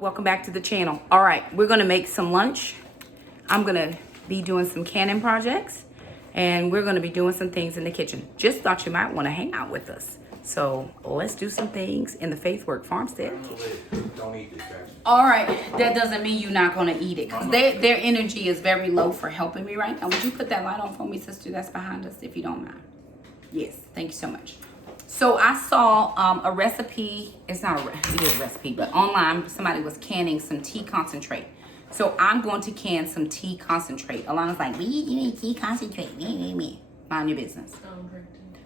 welcome back to the channel. All right, we're gonna make some lunch. I'm gonna be doing some canning projects, and we're gonna be doing some things in the kitchen. Just thought you might want to hang out with us. So let's do some things in the Faith Work Farmstead. Don't eat this, guys. All right, that doesn't mean you're not gonna eat it, because their energy is very low for helping me right now. Would you put that light on for me, sister? That's behind us, if you don't mind. Yes, thank you so much. So I saw a recipe. It's not a recipe, but online somebody was canning some tea concentrate. So I'm going to can some tea concentrate. Alana's like, you need tea concentrate. Me. Mind your business.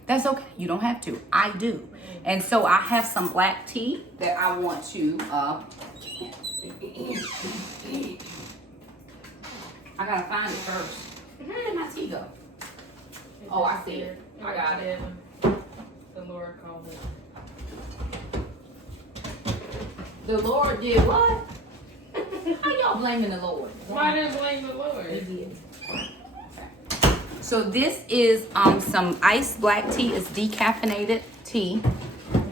That's okay. You don't have to. I do. And so I have some black tea that I want to can. I gotta find it first. Where did my tea go? Oh, I see it. I got it. The Lord called it. The Lord did what? How y'all blaming the Lord? Why didn't blame the Lord? He did. So this is some iced black tea. It's decaffeinated tea.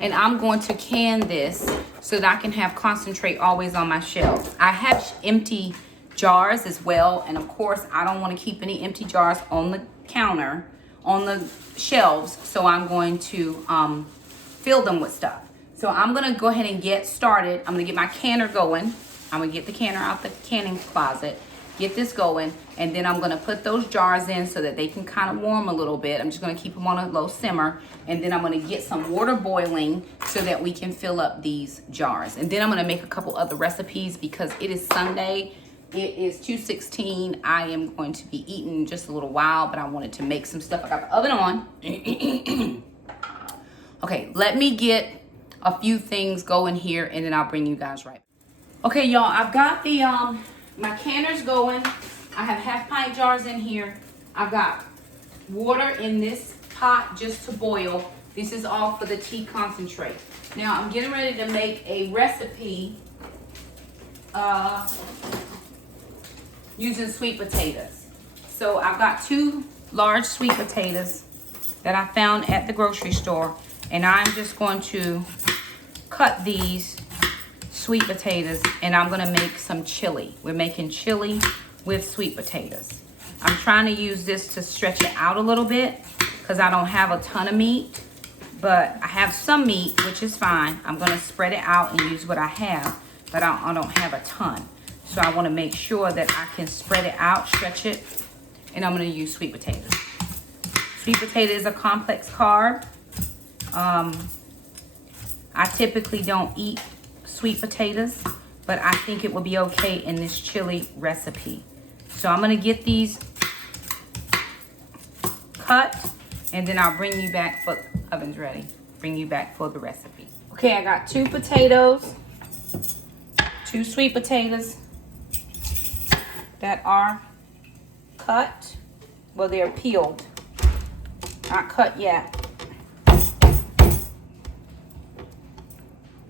And I'm going to can this so that I can have concentrate always on my shelf. I have empty jars as well. And of course, I don't want to keep any empty jars on the counter, on the shelves. So I'm going to fill them with stuff. So I'm going to go ahead and get started. I'm going to get my canner going. I'm going to get the canner out the canning closet, get this going, and then I'm going to put those jars in so that they can kind of warm a little bit. I'm just going to keep them on a low simmer, and then I'm going to get some water boiling so that we can fill up these jars. And then I'm going to make a couple other recipes because it is Sunday. It is 2:16. I am going to be eating in just a little while, but I wanted to make some stuff. I got the oven on. Okay, let me get a few things going here, and then I'll bring you guys right back. Okay, y'all, I've got the my canners going. I have half-pint jars in here. I've got water in this pot just to boil. This is all for the tea concentrate. Now, I'm getting ready to make a recipe using sweet potatoes. So I've got 2 large sweet potatoes that I found at the grocery store, and I'm just going to cut these sweet potatoes, and I'm gonna make some chili. We're making chili with sweet potatoes. I'm trying to use this to stretch it out a little bit because I don't have a ton of meat, but I have some meat, which is fine. I'm gonna spread it out and use what I have, but I don't have a ton. So I wanna make sure that I can spread it out, stretch it, and I'm gonna use sweet potatoes. Sweet potato is a complex carb. I typically don't eat sweet potatoes, but I think it will be okay in this chili recipe. So I'm gonna get these cut, and then I'll bring you back for, oven's ready, bring you back for the recipe. Okay, I got 2 potatoes, 2 sweet potatoes that are cut. Well, they're peeled, not cut yet.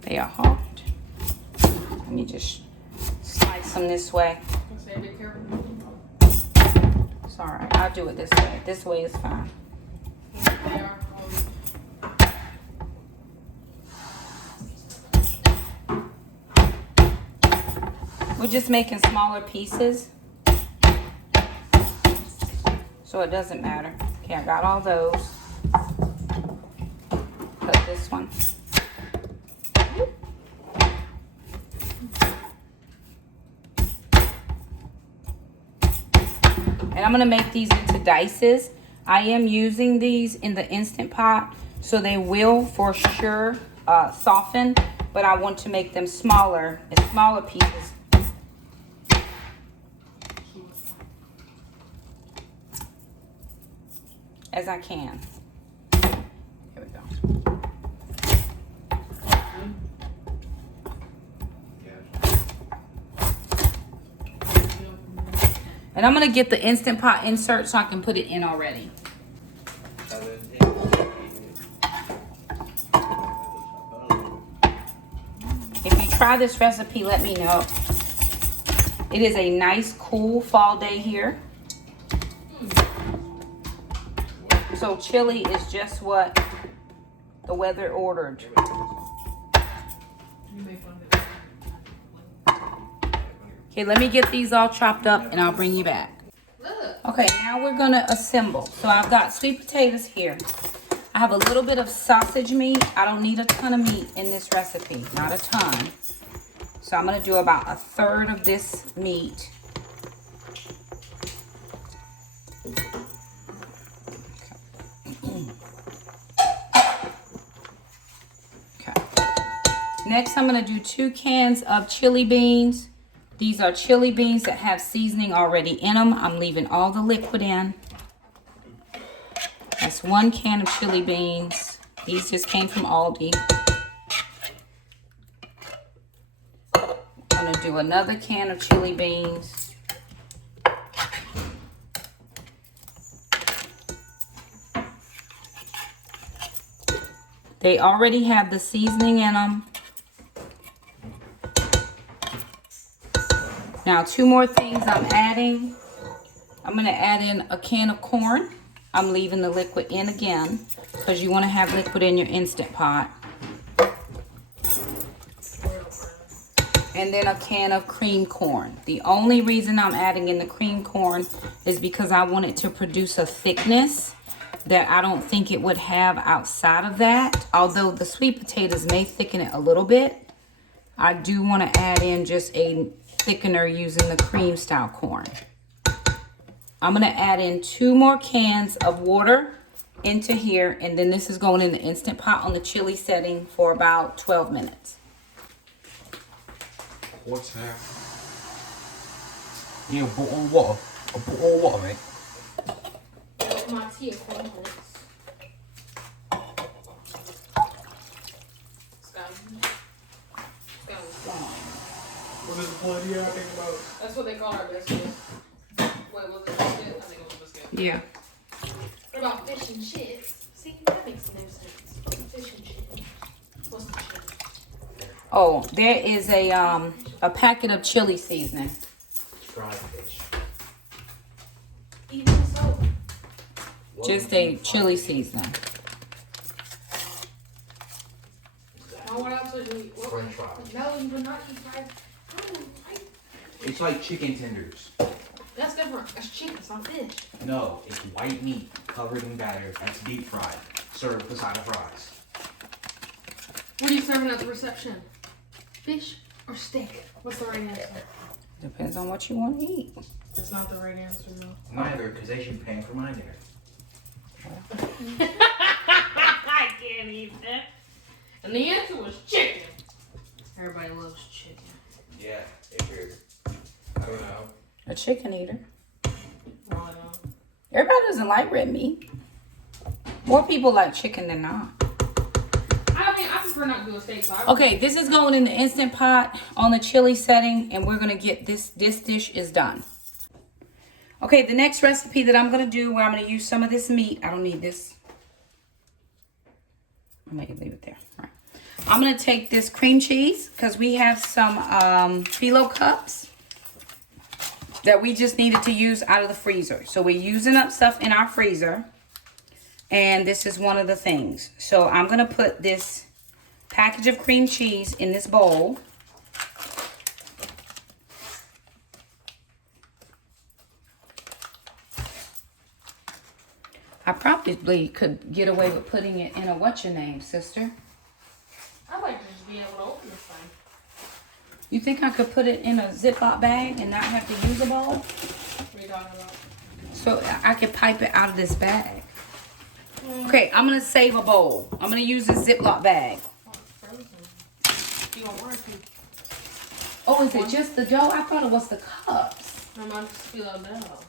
They are hot. Let me just slice them this way. It's all right. I'll do it this way. This way is fine. We're just making smaller pieces, so it doesn't matter. Okay, I got all those. Cut this one. And I'm gonna make these into dices. I am using these in the Instant Pot, so they will for sure soften, but I want to make them smaller, as smaller pieces. As I can. There we go. And I'm gonna get the Instant Pot insert so I can put it in already. If you try this recipe, let me know. It is a nice, cool fall day here. So chili is just what the weather ordered. Okay, let me get these all chopped up and I'll bring you back. Look. Okay, now we're gonna assemble. So I've got sweet potatoes here. I have a little bit of sausage meat. I don't need a ton of meat in this recipe, not a ton. So I'm gonna do about 1/3 of this meat. Okay. Next, I'm gonna do 2 cans of chili beans. These are chili beans that have seasoning already in them. I'm leaving all the liquid in. That's 1 can of chili beans. These just came from Aldi. I'm gonna do another can of chili beans. They already have the seasoning in them. Now, 2 more things I'm adding. I'm gonna add in a can of corn. I'm leaving the liquid in again because you want to have liquid in your Instant Pot. And then a can of cream corn. The only reason I'm adding in the cream corn is because I want it to produce a thickness that I don't think it would have outside of that. Although the sweet potatoes may thicken it a little bit, I do want to add in just a thickener using the cream style corn. I'm going to add in 2 more cans of water into here, and then this is going in the Instant Pot on the chili setting for about 12 minutes. What's that? You know, bottle water. A bottle of water, mate. My tea at 4 minutes. What is the bloody I think about? That's what they call our biscuit. Wait, was it biscuit? I think it was biscuit. Yeah. What about fish and chips? See, that makes no sense. Fish and chips. What's the chips? Oh, there is a packet of chili seasoning. Fried fish. Even so. Just a chili seasoning. Well, what else would you eat? What? French fries. No, you would not eat fried. It's like chicken tenders. That's different. That's chicken. It's not fish. No, it's white meat covered in batter that's deep fried. Served beside of fries. What are you serving at the reception? Fish or steak? What's the right answer? Depends on what you want to eat. That's not the right answer, though. Neither, because they should be paying for my dinner. I can't eat that. And the answer was chicken. Everybody loves chicken. Yeah, if you're, I don't know. A chicken eater. Well, I know. Everybody doesn't like red meat. More people like chicken than not. I mean, I prefer not to do a steak pie. Okay, this is going in the Instant Pot on the chili setting, and we're gonna get this dish is done. Okay, the next recipe that I'm gonna do, where I'm gonna use some of this meat. I don't need this. I'm gonna leave it there. All right. I'm gonna take this cream cheese because we have some phyllo cups that we just needed to use out of the freezer. So we're using up stuff in our freezer, and this is one of the things. So I'm gonna put this package of cream cheese in this bowl. I probably could get away with putting it in a what's-your-name, sister. I like to just be able to open this thing. You think I could put it in a Ziploc bag and not have to use a bowl? What are you talking about? So I could pipe it out of this bag. Okay, I'm going to save a bowl. I'm going to use this Ziploc bag. Oh, it's frozen. You don't want to. Oh, is it just the dough? I thought it was the cups. I'm about to feel a bell.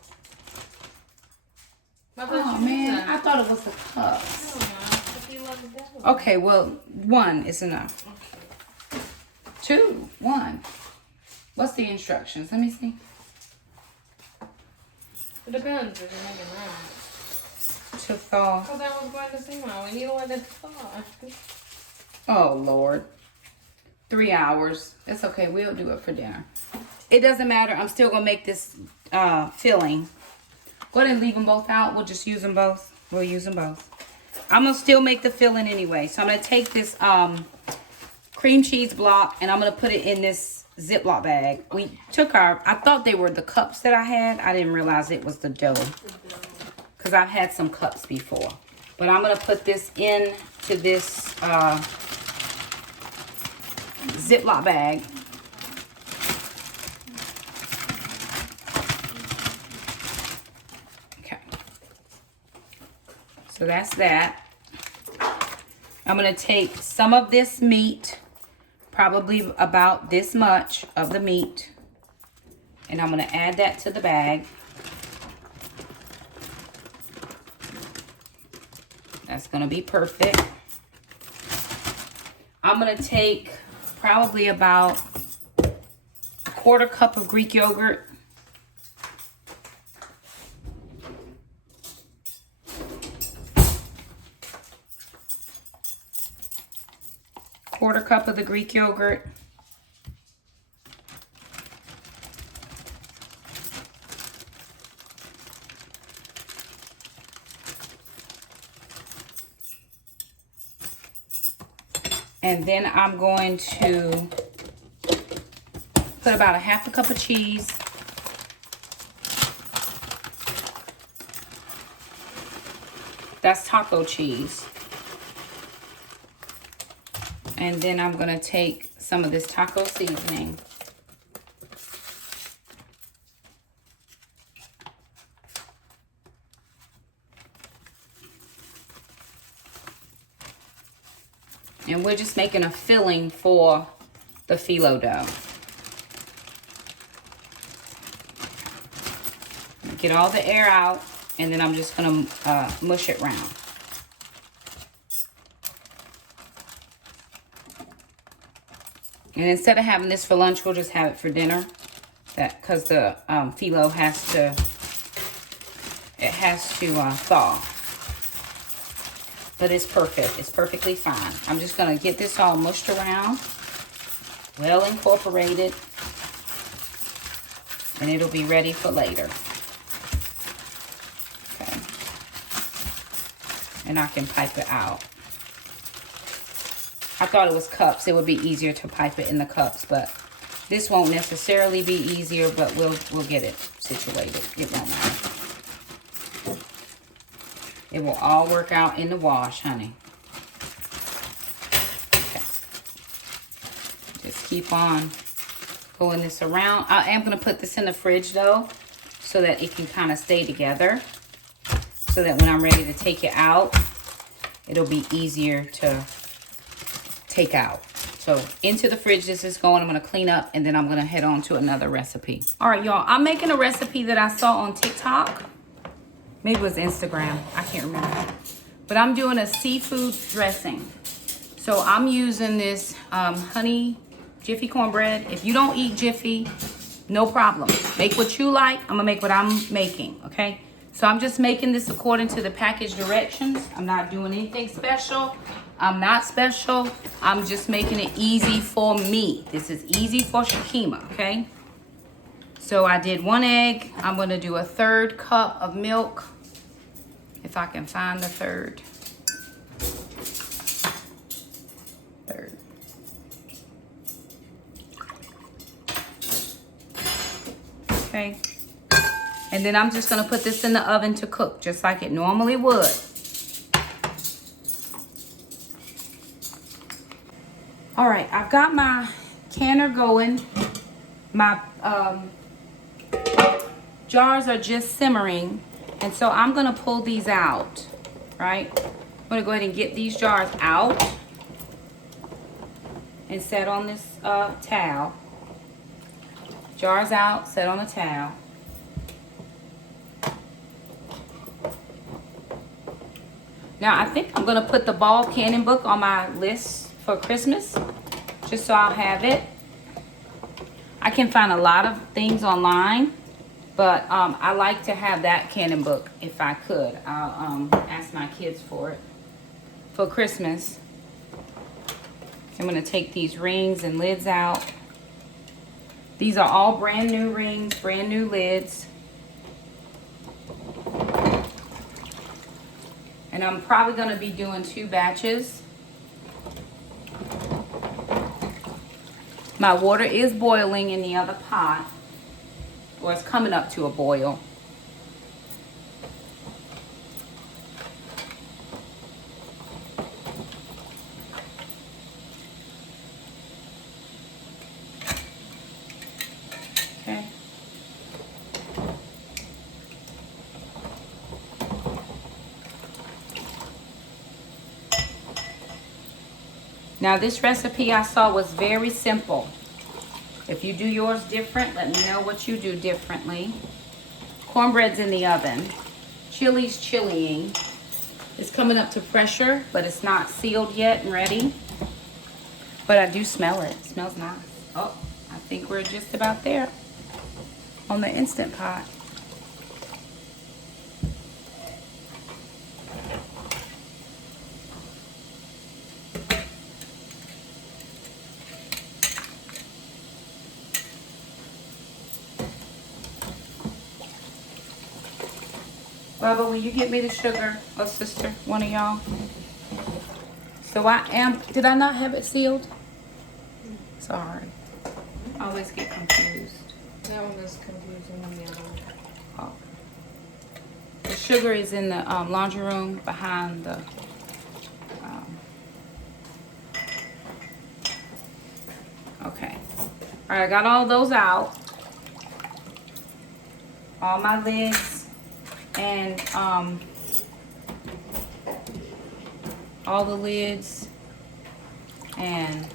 Oh, man. I thought it was the cups. Okay, well, 1 is enough. 2, 1. What's the instructions? Let me see. It depends if you're making that. To thaw. Because I was going to see mine. We need to let it thaw. Oh, Lord. 3 hours. It's okay. We'll do it for dinner. It doesn't matter. I'm still going to make this filling. Go ahead and leave them both out. We'll just use them both. We'll use them both. I'm going to still make the filling anyway. So I'm going to take this cream cheese block and I'm going to put it in this Ziploc bag. We took I thought they were the cups that I had. I didn't realize it was the dough. Because I've had some cups before. But I'm going to put this into this Ziploc bag. Okay. So that's that. I'm going to take some of this meat, probably about this much of the meat, and I'm going to add that to the bag. That's going to be perfect. I'm going to take probably about a 1/4 cup of Greek yogurt. Quarter cup of the Greek yogurt. And then I'm going to put about a 1/2 cup of cheese. That's taco cheese. And then I'm going to take some of this taco seasoning. And we're just making a filling for the phyllo dough. Get all the air out, and then I'm just going to mush it around. And instead of having this for lunch, we'll just have it for dinner. Because the phyllo has to thaw. But it's perfect. It's perfectly fine. I'm just going to get this all mushed around. Well incorporated. And it'll be ready for later. Okay. And I can pipe it out. I thought it was cups. It would be easier to pipe it in the cups. But this won't necessarily be easier. But we'll get it situated. It won't matter. It will all work out in the wash, honey. Okay. Just keep on pulling this around. I am going to put this in the fridge, though, so that it can kind of stay together. So that when I'm ready to take it out, it'll be easier to take out. So into the fridge this is going. I'm going to clean up, and then I'm going to head on to another recipe. All right, y'all. I'm making a recipe that I saw on TikTok. Maybe it was Instagram. I can't remember. But I'm doing a seafood dressing. So I'm using this honey Jiffy cornbread. If you don't eat Jiffy, no problem. Make what you like. I'm going to make what I'm making, okay? So I'm just making this according to the package directions. I'm not doing anything special. I'm not special. I'm just making it easy for me. This is easy for Shakema, okay? So I did 1 egg. I'm going to do a 1/3 cup of milk. If I can find the third. Okay. And then I'm just going to put this in the oven to cook just like it normally would. All right. I've got my canner going. My jars are just simmering, and so I'm gonna pull these out, right? I'm gonna go ahead and get these jars out and set on this towel. Jars out, set on a towel. Now I think I'm gonna put the ball cannon book on my list for Christmas, just so I'll have it. I can find a lot of things online, but I like to have that cannon book if I could. I'll ask my kids for it for Christmas. I'm going to take these rings and lids out. These are all brand new rings, brand new lids. And I'm probably going to be doing 2 batches. My water is boiling in the other pot, or it's coming up to a boil. Okay. Now this recipe I saw was very simple. If you do yours different, let me know what you do differently. Cornbread's in the oven. Chili's chilling. It's coming up to pressure, but it's not sealed yet and ready. But I do smell it. It smells nice. Oh, I think we're just about there on the Instant Pot. Bubba, will you get me the sugar? Oh, sister, one of y'all. So did I not have it sealed? Sorry. I always get confused. That one was confusing on the other one. Oh. The sugar is in the laundry room behind the... okay. All right, I got all those out. All my lids. And all the lids and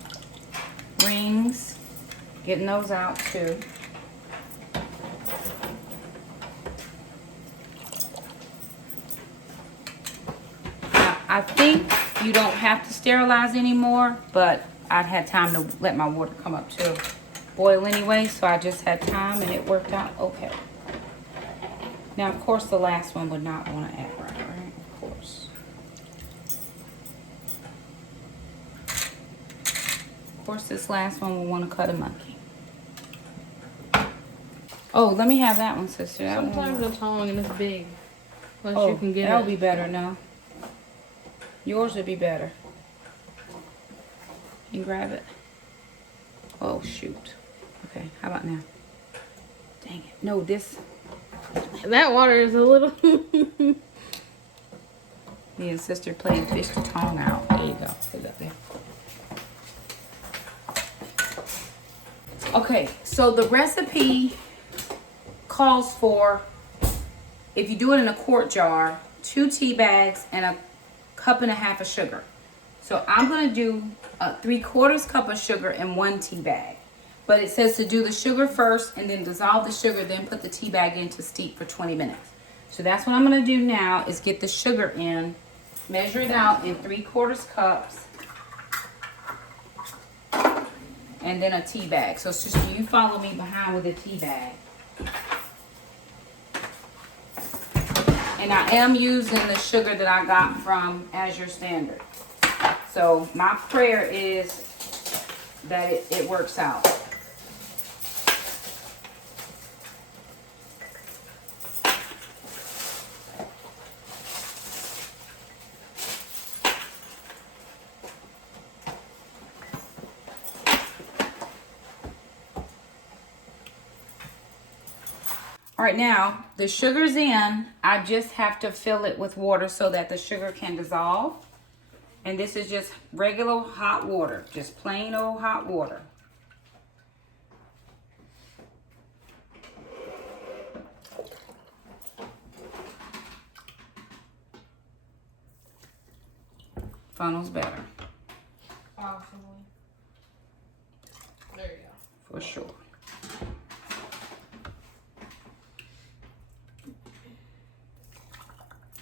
rings, getting those out too. Now, I think you don't have to sterilize anymore, but I'd had time to let my water come up to boil anyway, so I just had time and it worked out okay. Now, of course, the last one would not want to act right? Of course. Of course, this last one will want to cut a monkey. Oh, let me have that one, sister. That Sometimes one. it's long and it's big. Unless Oh, you can get that'll it. be better now. Yours would be better. You can grab it. Oh, shoot. Okay, how about now? Dang it. No, this... That water is a little... Me and sister playing fish the tongue out. There you go. Put it up there. Okay, so the recipe calls for, if you do it in a quart jar, 2 tea bags and a cup and a half of sugar. So I'm going to do a 3/4 cup of sugar in 1 tea bag. But it says to do the sugar first and then dissolve the sugar, then put the tea bag in to steep for 20 minutes. So that's what I'm going to do now is get the sugar in, measure it out in 3/4 cups, and then a tea bag. So sister, you follow me behind with a tea bag. And I am using the sugar that I got from Azure Standard. So my prayer is that it works out. All right, now the sugar's in. I just have to fill it with water so that the sugar can dissolve. And this is just regular hot water, just plain old hot water. Funnel's better. Possibly. There you go. For sure.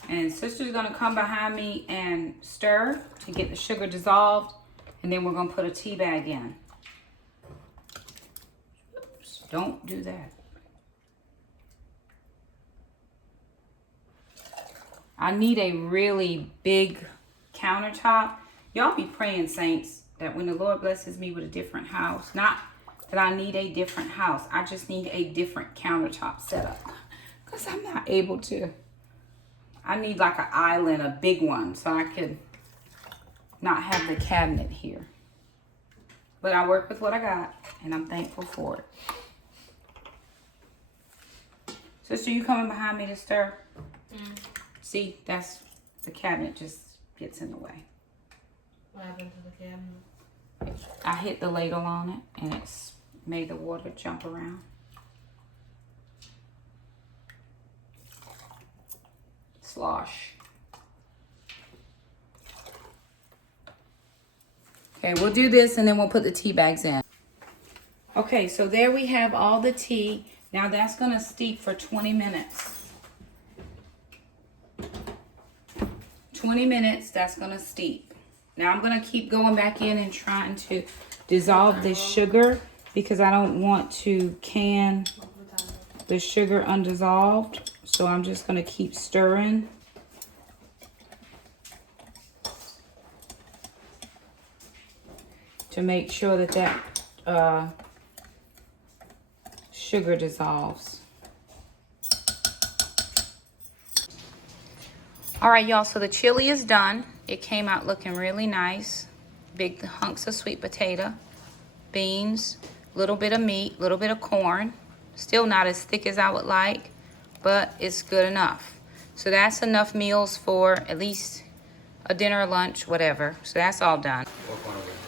And sister's gonna come behind me and stir to get the sugar dissolved. And then we're gonna put a tea bag in. Oops, don't do that. I need a really big countertop. Y'all be praying, saints, that when the Lord blesses me with a different house, not that I need a different house, I just need a different countertop setup. Because I'm not able to. I need like an island, a big one, so I could not have the cabinet here. But I work with what I got, and I'm thankful for it. Sister, you coming behind me to stir? See, that's the cabinet just gets in the way. What happened to the cabinet? I hit the ladle on it, and it's made the water jump around. Slosh. Okay, we'll do this, and then we'll put the tea bags in. Okay, so there we have all the tea. Now that's gonna steep for 20 minutes. 20 minutes, that's gonna steep. Now I'm gonna keep going back in and trying to dissolve this sugar because I don't want to can the sugar undissolved. So I'm just gonna keep stirring. To make sure that that sugar dissolves. All right, y'all, so the chili is done. It came out looking really nice. Big hunks of sweet potato, beans, little bit of meat, little bit of corn. Still not as thick as I would like, but it's good enough. So that's enough meals for at least a dinner, lunch, whatever. So that's all done.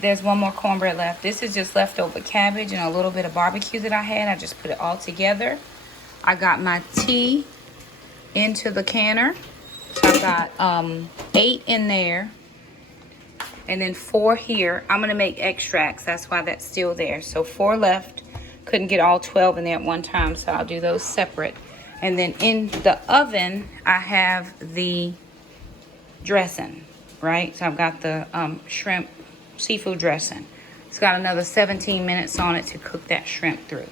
There's one more cornbread left. This is just leftover cabbage and a little bit of barbecue that I had. I just put it all together. I got my tea into the canner. So I've got 8 in there and then 4 here. I'm gonna make extracts, that's why that's still there. So 4 left. Couldn't get all 12 in there at one time, so I'll do those separate. And then in the oven, I have the dressing, right? So I've got the shrimp seafood dressing. It's got another 17 minutes on it to cook that shrimp through.